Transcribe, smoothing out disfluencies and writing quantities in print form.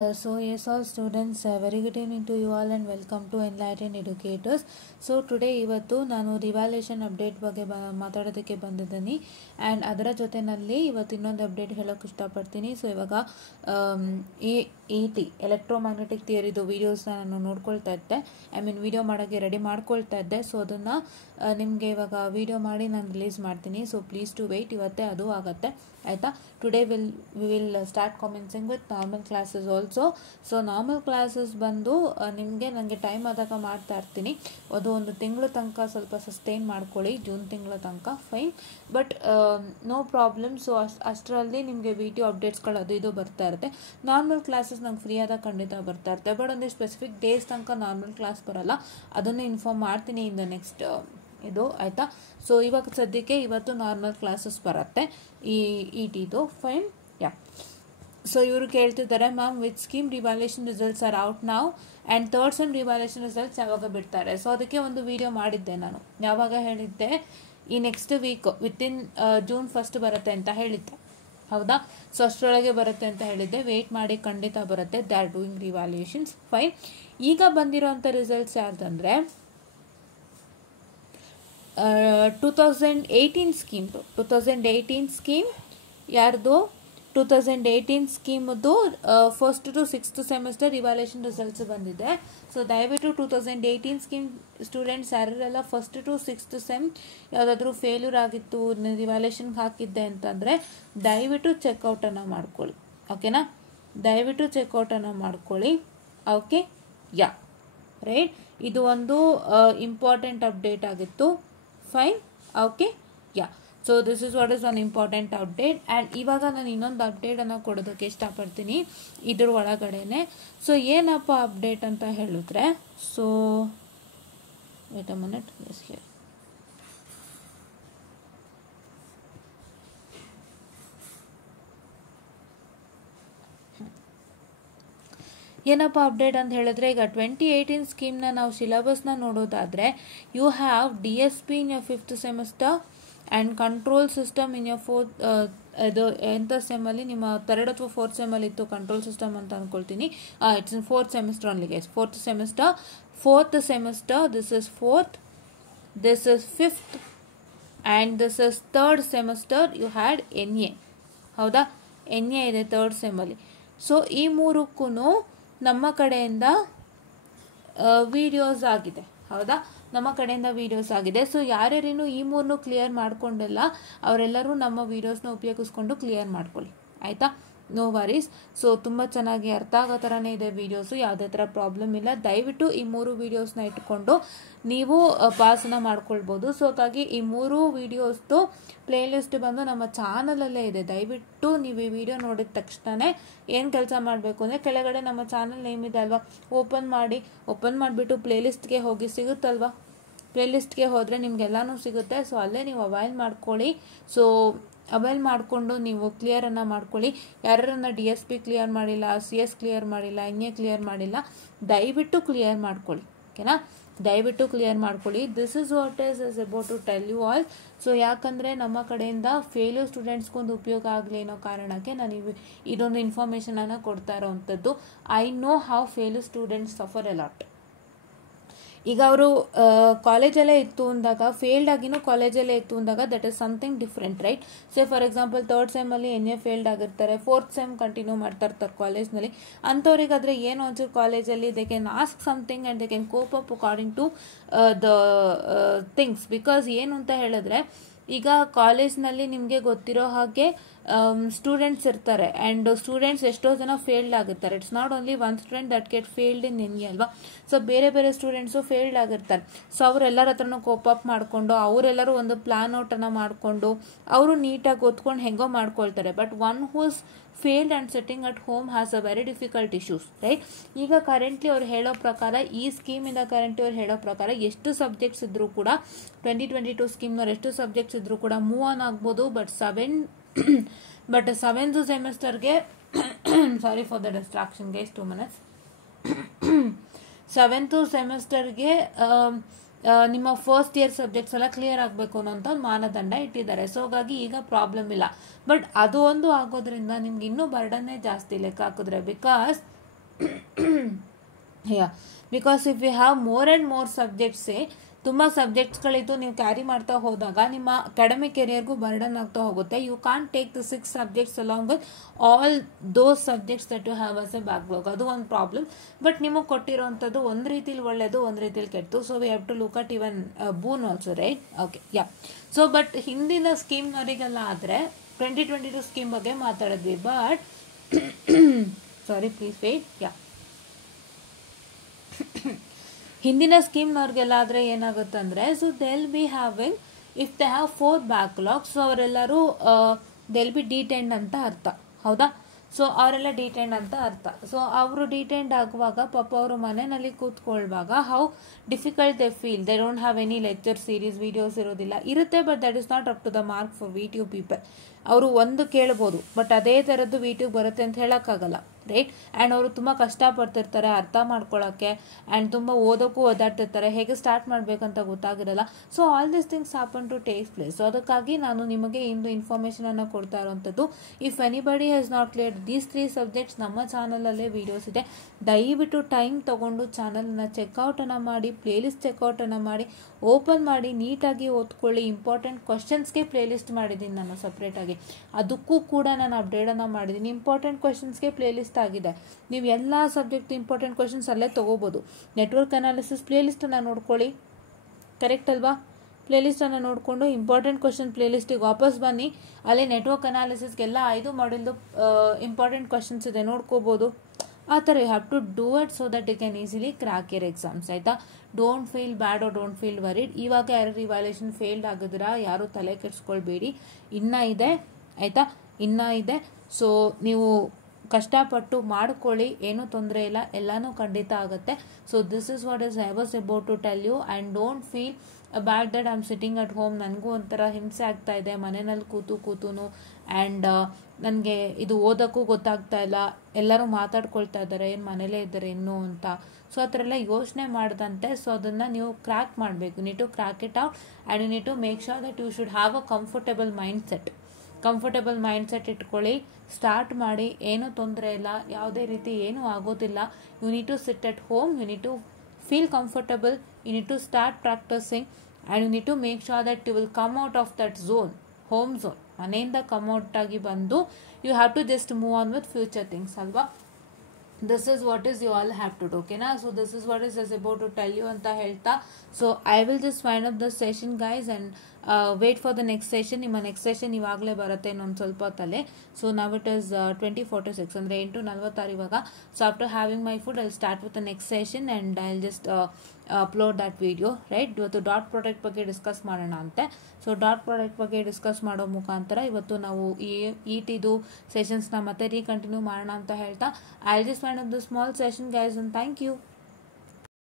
So yes, all students, very good evening to you all and welcome to Enlightened Educators. So today ಇವತ್ತು ನಾನು revaluation update ಬಗ್ಗೆ ಮಾತಾಡೋದಕ್ಕೆ ಬಂದಿದ್ದೀನಿ and ಅದರ ಜೊತೆಯಲ್ಲಿ ಇವತ್ತು ಇನ್ನೊಂದು ಅಪ್ಡೇಟ್ ಹೇಳೋಕ್ಕೆ ಇಷ್ಟಪಡ್ತೀನಿ. ಸೊ ಇವಾಗ ET ಎಲೆಕ್ಟ್ರೋಮ್ಯಾಗ್ನೆಟಿಕ್ ಥಿಯರಿದು ವೀಡಿಯೋಸ್ನ ನಾನು ನೋಡ್ಕೊಳ್ತಾ ಇದ್ದೆ, ವಿಡಿಯೋ ಮಾಡೋಕ್ಕೆ ರೆಡಿ ಮಾಡ್ಕೊಳ್ತಾ ಇದ್ದೆ. ಸೊ ಅದನ್ನು ನಿಮಗೆ ಇವಾಗ ವಿಡಿಯೋ ಮಾಡಿ ನಾನು ರಿಲೀಸ್ ಮಾಡ್ತೀನಿ. ಸೊ ಪ್ಲೀಸ್ ಟು ವೆಯ್ಟ್, ಇವತ್ತೇ ಅದು ಆಗುತ್ತೆ ಆಯಿತಾ. Today we will start commencing with normal classes also. So normal classes ಬಂದು ನನಗೆ ಟೈಮ್ ಆದಾಗ ಮಾಡ್ತಾ ಇರ್ತೀನಿ. ಅದು ಒಂದು ತಿಂಗಳ ತನಕ ಸ್ವಲ್ಪ ಸಸ್ಟೈನ್ ಮಾಡ್ಕೊಳ್ಳಿ, ಜೂನ್ ತಿಂಗಳ ತನಕ fine, but no problem. So ಅಷ್ಟರಲ್ಲಿ ನಿಮಗೆ ವಿಡಿಯೋ ಅಪ್ಡೇಟ್ಸ್ಗಳು ಅದು ಇದು ಬರ್ತಾ ಇರುತ್ತೆ. ನಾರ್ಮಲ್ ಕ್ಲಾಸಸ್ ನಂಗೆ ಫ್ರೀ ಆದಾಗ ಖಂಡಿತ ಬರ್ತಾ ಇರುತ್ತೆ, ಬಟ್ ಒಂದು ಸ್ಪೆಸಿಫಿಕ್ ಡೇಸ್ ತನಕ ನಾರ್ಮಲ್ ಕ್ಲಾಸ್ ಬರೋಲ್ಲ, ಅದನ್ನು ಇನ್ಫಾರ್ಮ್ ಮಾಡ್ತೀನಿ ಇನ್ ದ ನೆಕ್ಸ್ಟ್ ಇದು ಆಯಿತಾ. ಸೊ ಇವಾಗ ಸದ್ಯಕ್ಕೆ ಇವತ್ತು ನಾರ್ಮಲ್ ಕ್ಲಾಸಸ್ ಬರುತ್ತೆ ETದು ಫೈನ್. ಯಾ, ಸೊ ಇವರು ಕೇಳ್ತಿದ್ದಾರೆ, ma'am with scheme revaluation results are out ನಾವು and third sem revaluation results ಯಾವಾಗ ಬಿಡ್ತಾರೆ. ಸೊ ಅದಕ್ಕೆ ಒಂದು ವಿಡಿಯೋ ಮಾಡಿದ್ದೆ ನಾನು. ಯಾವಾಗ ಹೇಳಿದ್ದೆ? ಈ ನೆಕ್ಸ್ಟ್ ವೀಕ್ ವಿತಿನ್ ಜೂನ್ 1 ಬರುತ್ತೆ ಅಂತ ಹೇಳಿದ್ದೆ, ಹೌದಾ. ಸೊ ಅಷ್ಟರೊಳಗೆ ಬರುತ್ತೆ ಅಂತ ಹೇಳಿದ್ದೆ. ವೆಯ್ಟ್ ಮಾಡಿ, ಖಂಡಿತ ಬರುತ್ತೆ. They are doing revaluations fine. ಈಗ ಬಂದಿರೋಂಥ ರಿಸಲ್ಟ್ಸ್ ಯಾರ್ದಂದರೆ 2018 ಸ್ಕೀಮ್ದು. 2018 ಸ್ಕೀಮ್ ಯಾರ್ದು? 2018 ಸ್ಕೀಮದು first to 6th semester revaluation results ಬಂದಿದೆ. ಸೊ ದಯವಿಟ್ಟು 2018 ಸ್ಕೀಮ್ ಸ್ಟೂಡೆಂಟ್ಸ್ ಯಾರೆಲ್ಲ ಫಸ್ಟ್ ಟು 6th ಸೆಮ್ ಯಾವುದಾದ್ರೂ ಫೇಲ್ಯೂರ್ ಆಗಿತ್ತು, ರಿವ್ಯಾಲ್ಯೂಯೇಷನ್ಗೆ ಹಾಕಿದ್ದೆ ಅಂತಂದರೆ ದಯವಿಟ್ಟು ಚೆಕ್ಔಟನ್ನು ಮಾಡ್ಕೊಳ್ಳಿ, ಓಕೆನಾ. ದಯವಿಟ್ಟು ಚೆಕ್ಔಟನ್ನು ಮಾಡ್ಕೊಳ್ಳಿ, ಓಕೆ. ಯಾ, ರೈಟ್. ಇದು ಒಂದು ಇಂಪಾರ್ಟೆಂಟ್ ಅಪ್ಡೇಟ್ ಆಗಿತ್ತು, fine, okay. Yeah, so this is what is one important update. And ಇವಾಗ ನಾನು ಇನ್ನೊಂದು ಅಪ್ಡೇಟನ್ನು ಕೊಡೋದಕ್ಕೆ ಇಷ್ಟಪಡ್ತೀನಿ ಇದ್ರ ಒಳಗಡೆನೆ. ಸೊ ಏನಪ್ಪ ಅಪ್ಡೇಟ್ ಅಂತ ಹೇಳಿದ್ರೆ, so wait a minute, yes here. ಏನಪ್ಪ ಅಪ್ಡೇಟ್ ಅಂತ ಹೇಳಿದ್ರೆ, ಈಗ 2018 ಸ್ಕೀಮ್ನ ನಾವು ಸಿಲೆಬಸ್ನ ನೋಡೋದಾದರೆ, you have DSP in your 5th semester and control system in your 4th. ಇದು ಎಂಥ ಸೆಮ್ಮಲ್ಲಿ? ನಿಮ್ಮ 3rd ಅಥವಾ 4th ಸೆಮ್ಮಲ್ಲಿ ಇತ್ತು ಕಂಟ್ರೋಲ್ ಸಿಸ್ಟಮ್ ಅಂತ ಅಂದ್ಕೊಳ್ತೀನಿ. It's in 4th semester only guys. 4th semester, 4th semester, this is 4th, this is 5th and this is 3rd semester. You had NA, ಹೌದಾ. NA ಇದೆ 3rd ಸೆಮ್ಮಲ್ಲಿ. So ಈ ಮೂರಕ್ಕೂ ನಮ್ಮ ಕಡೆಯಿಂದ videos ಆಗಿದೆ, ಹೌದಾ. ನಮ್ಮ ಕಡೆಯಿಂದ ವಿಡಿಯೋಸ್ ಆಗಿದೆ. ಸೊ ಯಾರ್ಯಾರೇನು ಈ ಮೂರನ್ನು ಕ್ಲಿಯರ್ ಮಾಡ್ಕೊಂಡಿಲ್ಲ ಅವರೆಲ್ಲರೂ ನಮ್ಮ ವಿಡಿಯೋಸ್ನ ಉಪಯೋಗಿಸ್ಕೊಂಡು ಕ್ಲಿಯರ್ ಮಾಡ್ಕೊಳ್ಳಿ, ಆಯಿತಾ. No worries. ಸೊ ತುಂಬ ಚೆನ್ನಾಗಿ ಅರ್ಥ ಆಗೋ ಥರನೇ ಇದೆ ವಿಡಿಯೋಸು, ಯಾವುದೇ ಥರ ಪ್ರಾಬ್ಲಮ್ ಇಲ್ಲ. ದಯವಿಟ್ಟು ಈ 3 ವಿಡಿಯೋಸ್ನ ಇಟ್ಕೊಂಡು ನೀವು ಪಾಸನ್ನು ಮಾಡ್ಕೊಳ್ಬೋದು. ಸೊ ಹಾಗಾಗಿ ಈ 3 ವಿಡಿಯೋಸ್ದು ಪ್ಲೇಲಿಸ್ಟ್ ಬಂದು ನಮ್ಮ ಚಾನಲಲ್ಲೇ ಇದೆ. ದಯವಿಟ್ಟು ನೀವು ಈ ವಿಡಿಯೋ ನೋಡಿದ ತಕ್ಷಣ ಏನು ಕೆಲಸ ಮಾಡಬೇಕು ಅಂದರೆ, ಕೆಳಗಡೆ ನಮ್ಮ ಚಾನಲ್ ನೇಮ್ ಇದೆ ಅಲ್ವಾ, ಓಪನ್ ಮಾಡಿಬಿಟ್ಟು ಪ್ಲೇಲಿಸ್ಟ್ಗೆ ಹೋಗಿ, ಸಿಗುತ್ತಲ್ವಾ. ಪ್ಲೇಲಿಸ್ಟ್ಗೆ ಹೋದರೆ ನಿಮಗೆಲ್ಲನೂ ಸಿಗುತ್ತೆ. ಸೊ ಅಲ್ಲೇ ನೀವು ಅವೈಲ್ ಮಾಡ್ಕೊಳ್ಳಿ. ಸೊ ಅವೈಲ್ ಮಾಡಿಕೊಂಡು ನೀವು ಕ್ಲಿಯರನ್ನು ಮಾಡ್ಕೊಳ್ಳಿ. ಯಾರನ್ನ DSP ಕ್ಲಿಯರ್ ಮಾಡಿಲ್ಲ, CS ಕ್ಲಿಯರ್ ಮಾಡಿಲ್ಲ, NA ಕ್ಲಿಯರ್ ಮಾಡಿಲ್ಲ, ದಯವಿಟ್ಟು ಕ್ಲಿಯರ್ ಮಾಡ್ಕೊಳ್ಳಿ, ಓಕೆನಾ. ದಯವಿಟ್ಟು ಕ್ಲಿಯರ್ ಮಾಡ್ಕೊಳ್ಳಿ. This is what is about to tell you all. So ಯಾಕಂದರೆ ನಮ್ಮ ಕಡೆಯಿಂದ ಫೇಲ್ಯೂರ್ ಸ್ಟೂಡೆಂಟ್ಸ್ಗೊಂದು ಉಪಯೋಗ ಆಗಲಿ ಅನ್ನೋ ಕಾರಣಕ್ಕೆ ನಾನು ಇದೊಂದು ಇನ್ಫಾರ್ಮೇಷನನ್ನು ಕೊಡ್ತಾ ಇರೋವಂಥದ್ದು. I know how failure students suffer a lot. ಈಗ ಅವರು ಕಾಲೇಜಲ್ಲೇ ಇತ್ತು ಅಂದಾಗ, ಫೇಲ್ಡ್ ಆಗಿನೂ ಕಾಲೇಜಲ್ಲೇ ಇತ್ತು ಅಂದಾಗ, that is something different, right. So for example 3rd ಸೆಮ್ಮಲ್ಲಿ NA failed ಆಗಿರ್ತಾರೆ, 4th ಸೆಮ್ ಕಂಟಿನ್ಯೂ ಮಾಡ್ತಾ ಇರ್ತಾರೆ ಕಾಲೇಜ್ನಲ್ಲಿ. ಅಂಥವ್ರಿಗಾದರೆ ಏನು ಒಂಚೂರು ಕಾಲೇಜಲ್ಲಿ they can ask something and they can cope up according to the things. Because ಏನು ಅಂತ ಹೇಳಿದ್ರೆ, ಈಗ ಕಾಲೇಜ್ನಲ್ಲಿ ನಿಮಗೆ ಗೊತ್ತಿರೋ ಹಾಗೆ ಸ್ಟೂಡೆಂಟ್ಸ್ ಇರ್ತಾರೆ ಆ್ಯಂಡ್ ಸ್ಟೂಡೆಂಟ್ಸ್ ಎಷ್ಟೋ ಜನ ಫೇಲ್ಡ್ ಆಗಿರ್ತಾರೆ. It's not only one student that get failed in NA ಅಲ್ವಾ. ಸೊ ಬೇರೆ ಬೇರೆ ಸ್ಟೂಡೆಂಟ್ಸು ಫೇಲ್ಡ್ ಆಗಿರ್ತಾರೆ. ಸೊ ಅವರೆಲ್ಲರ ಹತ್ರನೂ ಕೋಪ್ ಅಪ್ ಮಾಡಿಕೊಂಡು ಅವರೆಲ್ಲರೂ ಒಂದು ಪ್ಲಾನ್ ಔಟನ್ನು ಮಾಡಿಕೊಂಡು ಅವರು ನೀಟಾಗಿ ಓದ್ಕೊಂಡು ಹೆಂಗೋ ಮಾಡ್ಕೊಳ್ತಾರೆ. But one who's failed and sitting at home has a very difficult issues, right. ಈಗ ಕರೆಂಟ್ಲಿ ಅವ್ರು ಹೇಳೋ ಪ್ರಕಾರ, ಈ ಸ್ಕೀಮಿಂದ ಕರೆಂಟ್ಲಿ ಅವ್ರು ಹೇಳೋ ಪ್ರಕಾರ ಎಷ್ಟು ಸಬ್ಜೆಕ್ಟ್ಸ್ ಇದ್ರೂ ಕೂಡ 2022 ಸ್ಕೀಮ್ನವ್ರು ಎಷ್ಟು ಸಬ್ಜೆಕ್ಟ್ಸ್ ಇದ್ರೂ ಕೂಡ ಮೂವ್ ಆನ್ ಆಗ್ಬೋದು. ಬಟ್ 7th ಸೆಮಿಸ್ಟರ್ಗೆ sorry for the distraction guys, 2 minutes. 7th ಸೆಮಿಸ್ಟರ್ಗೆ ನಿಮ್ಮ ಫಸ್ಟ್ ಇಯರ್ ಸಬ್ಜೆಕ್ಟ್ಸ್ ಎಲ್ಲ ಕ್ಲಿಯರ್ ಆಗಬೇಕು ಅನ್ನೋಂಥ ಒಂದು ಮಾನದಂಡ ಇಟ್ಟಿದ್ದಾರೆ. ಸೊ ಹಾಗಾಗಿ ಈಗ ಪ್ರಾಬ್ಲಮ್ ಇಲ್ಲ. ಬಟ್ ಅದು ಒಂದು ಆಗೋದ್ರಿಂದ ನಿಮ್ಗೆ ಇನ್ನೂ ಬರ್ಡನ್ನೇ ಜಾಸ್ತಿ ಲೆಕ್ಕ ಹಾಕಿದ್ರೆ. Because yeah because if you have more and more ಸಬ್ಜೆಕ್ಟ್ಸೇ, ತುಂಬ ಸಬ್ಜೆಕ್ಟ್ಸ್ಗಳಿದ್ದು ನೀವು ಕ್ಯಾರಿ ಮಾಡ್ತಾ ಹೋದಾಗ ನಿಮ್ಮ ಅಕಾಡೆಮಿಕ್ ಕೆರಿಯರ್ಗೂ ಬರ್ಡನ್ ಆಗ್ತಾ ಹೋಗುತ್ತೆ. You can't take the 6 subjects along with all those subjects that you have as a backlog. ಅದು ಒಂದು ಪ್ರಾಬ್ಲಮ್. ಬಟ್ ನಿಮಗೆ ಕೊಟ್ಟಿರೋವಂಥದ್ದು ಒಂದು ರೀತಿಲಿ ಒಳ್ಳೆಯದು, ಒಂದು ರೀತಿಲಿ ಕೆಟ್ಟು. So we have to look at even boon also, right? Okay, yeah. So but ಹಿಂದಿನ ಸ್ಕೀಮ್ನವರಿಗೆಲ್ಲ ಆದರೆ 2022 ಸ್ಕೀಮ್ ಬಗ್ಗೆ ಮಾತಾಡಿದ್ವಿ. But sorry, please wait. Yeah, ಹಿಂದಿನ ಸ್ಕೀಮ್ನವ್ರಿಗೆಲ್ಲ ಆದರೆ ಏನಾಗುತ್ತಂದರೆ, so they will be having, if they have 4 backlogs, so ಅವರೆಲ್ಲರೂ ದೆ ವಿಲ್ ಬಿ ಡಿಟೆಂಡ್ ಅಂತ ಅರ್ಥ, ಹೌದಾ? ಸೊ ಅವರೆಲ್ಲ ಡಿಟೆಂಡ್ ಅಂತ ಅರ್ಥ. ಸೊ ಅವರು ಡಿಟೆಂಡ್ ಆಗುವಾಗ ಪಾಪ ಅವರು ಮನೆಯಲ್ಲಿ ಕೂತ್ಕೊಳ್ವಾಗ how difficult they feel. They don't have any lecture series, videos ಇರೋದಿಲ್ಲ, ಇರುತ್ತೆ, but that is not up to the mark for V two people. ಅವರು ಒಂದು ಕೇಳ್ಬೋದು, ಬಟ್ ಅದೇ ಥರದ್ದು ವಿ2 ಬರುತ್ತೆ ಅಂತ ಹೇಳೋಕ್ಕಾಗಲ್ಲ, ರೈಟ್? ಆ್ಯಂಡ್ ಅವರು ತುಂಬ ಕಷ್ಟಪಡ್ತಿರ್ತಾರೆ ಅರ್ಥ ಮಾಡ್ಕೊಳ್ಳೋಕ್ಕೆ, ಆ್ಯಂಡ್ ತುಂಬ ಓದೋಕ್ಕೂ ಓದಾಡ್ತಿರ್ತಾರೆ, ಹೇಗೆ ಸ್ಟಾರ್ಟ್ ಮಾಡಬೇಕಂತ ಗೊತ್ತಾಗಿರಲ್ಲ. So all this things happen to take place. So ಅದಕ್ಕಾಗಿ ನಾನು ನಿಮಗೆ ಇಂದು ಇನ್ಫಾರ್ಮೇಷನನ್ನು ಕೊಡ್ತಾ ಇರೋವಂಥದ್ದು. If anybody has not clear these 3 subjects, ನಮ್ಮ ಚಾನಲಲ್ಲೇ ವೀಡಿಯೋಸ್ ಇದೆ. ದಯವಿಟ್ಟು ಟೈಮ್ ತೊಗೊಂಡು ಚಾನಲನ್ನು ಚೆಕ್ಔಟನ್ನು ಮಾಡಿ, ಪ್ಲೇಲಿಸ್ಟ್ ಚೆಕ್ಔಟನ್ನು ಮಾಡಿ, ಓಪನ್ ಮಾಡಿ, ನೀಟಾಗಿ ಓದ್ಕೊಳ್ಳಿ. ಇಂಪಾರ್ಟೆಂಟ್ ಕ್ವಶನ್ಸ್ಗೆ ಪ್ಲೇಲಿಸ್ಟ್ ಮಾಡಿದ್ದೀನಿ ನಾನು ಸಪ್ರೇಟಾಗಿ, ಅದಕ್ಕೂ ಕೂಡ ನಾನು ಅಪ್ಡೇಟನ್ನು ಮಾಡಿದ್ದೀನಿ. ಇಂಪಾರ್ಟೆಂಟ್ ಕ್ವಶನ್ಸ್ಗೆ ಪ್ಲೇಲಿಸ್ಟ್ ಆಗಿದೆ. ನೀವು ಎಲ್ಲ ಸಬ್ಜೆಕ್ಟ್ ಇಂಪಾರ್ಟೆಂಟ್ ಕ್ವಶನ್ಸ್ ಅಲ್ಲೇ ತೊಗೋಬೋದು. ನೆಟ್ವರ್ಕ್ ಅನಾಲಿಸಿಸ್ ಪ್ಲೇಲಿಸ್ಟನ್ನು ನೋಡ್ಕೊಳ್ಳಿ, ಕರೆಕ್ಟ್ ಅಲ್ವಾ? ಪ್ಲೇಲಿಸ್ಟನ್ನು ನೋಡಿಕೊಂಡು ಇಂಪಾರ್ಟೆಂಟ್ ಕ್ವಶನ್ ಪ್ಲೇಲಿಸ್ಟಿಗೆ ವಾಪಸ್ ಬನ್ನಿ. ಅಲ್ಲಿ ನೆಟ್ವರ್ಕ್ ಅನಾಲಿಸಿಸ್ಗೆಲ್ಲ 5 ಮಾಡ್ಯೂಲ್ದು ಇಂಪಾರ್ಟೆಂಟ್ ಕ್ವಶನ್ಸ್ ಇದೆ, ನೋಡ್ಕೋಬೋದು. ಆ ಥರ you have to do it so that you can easily crack your exams, ಆಯಿತಾ? Don't feel bad or don't feel worried. ಇವಾಗ ಯಾರು ರಿವ್ಯಾಲ್ಯೂಯೇಷನ್ ಫೇಲ್ಡ್ ಆಗಿದ್ದೀರಾ, ಯಾರು ತಲೆ ಕೆಡಿಸ್ಕೊಳ್ಬೇಡಿ, ಇನ್ನೂ ಇದೆ, ಆಯಿತಾ? ಇನ್ನೂ ಇದೆ. ಸೊ ನೀವು ಕಷ್ಟಪಟ್ಟು ಮಾಡ್ಕೊಳ್ಳಿ, ಏನೂ ತೊಂದರೆ ಇಲ್ಲ, ಎಲ್ಲನೂ ಖಂಡಿತ ಆಗುತ್ತೆ. So this is what is I was about to tell you. And don't feel bad that I am sitting at home. ನನಗೂ ಒಂಥರ ಹಿಂಸೆ ಆಗ್ತಾ ಇದೆ ಮನೆಯಲ್ಲಿ ಕೂತೂ. ಆ್ಯಂಡ್ ನನಗೆ ಇದು ಓದೋಕ್ಕೂ ಗೊತ್ತಾಗ್ತಾ ಇಲ್ಲ, ಎಲ್ಲರೂ ಮಾತಾಡ್ಕೊಳ್ತಾ ಇದ್ದಾರೆ, ಏನು ಮನೇಲೇ ಇದ್ದಾರೆ ಇನ್ನೂ ಅಂತ. ಸೊ ಆ ಥರ ಎಲ್ಲ ಯೋಚನೆ ಮಾಡ್ದಂತೆ. ಸೊ ಅದನ್ನು ನೀವು ಕ್ರ್ಯಾಕ್ ಮಾಡಬೇಕು. Need to crack it out and you need to make sure that you should have a comfortable mind set ಇಟ್ಕೊಳ್ಳಿ. ಸ್ಟಾರ್ಟ್ ಮಾಡಿ, ಏನೂ ತೊಂದರೆ ಇಲ್ಲ, ಯಾವುದೇ ರೀತಿ ಏನೂ ಆಗೋದಿಲ್ಲ. You need to sit at home, you need to feel comfortable, you need to start practising and you need to make sure that you will come out of that zone, home zone. ಮನೆಯಿಂದ come out ಆಗಿ ಬಂದು you have to just move on with future things, ಅಲ್ವಾ? This is what is you all have to do, ಓಕೆನಾ? So this is what is about to tell you ಅಂತ ಹೇಳ್ತಾ, so I will just find up the session guys and wait for the next session. ನಿಮ್ಮ next session ಇವಾಗಲೇ ಬರುತ್ತೆ ಇನ್ನೊಂದು ಸ್ವಲ್ಪ ಹೊತ್ತಲ್ಲೇ. So ನಾವ್ ಇಟ್ ಇಸ್ 20:46 ಅಂದರೆ 8:46 ಇವಾಗ. So after having my food I start with the next session and I just upload that video, right? ಇವತ್ತು ಡಾಟ್ ಪ್ರಾಡಕ್ಟ್ ಬಗ್ಗೆ ಡಿಸ್ಕಸ್ ಮಾಡೋಣ ಅಂತೆ. ಸೊ ಡಾಟ್ ಪ್ರಾಡಕ್ಟ್ ಬಗ್ಗೆ ಡಿಸ್ಕಸ್ ಮಾಡೋ ಮುಖಾಂತರ ಇವತ್ತು ನಾವು ಇಟಿದು ಸೆಷನ್ಸ್ನ ಮತ್ತೆ ರೀಕಂಟಿನ್ಯೂ ಮಾಡೋಣ ಅಂತ ಹೇಳ್ತಾ, I just find up the small session guys and thank you.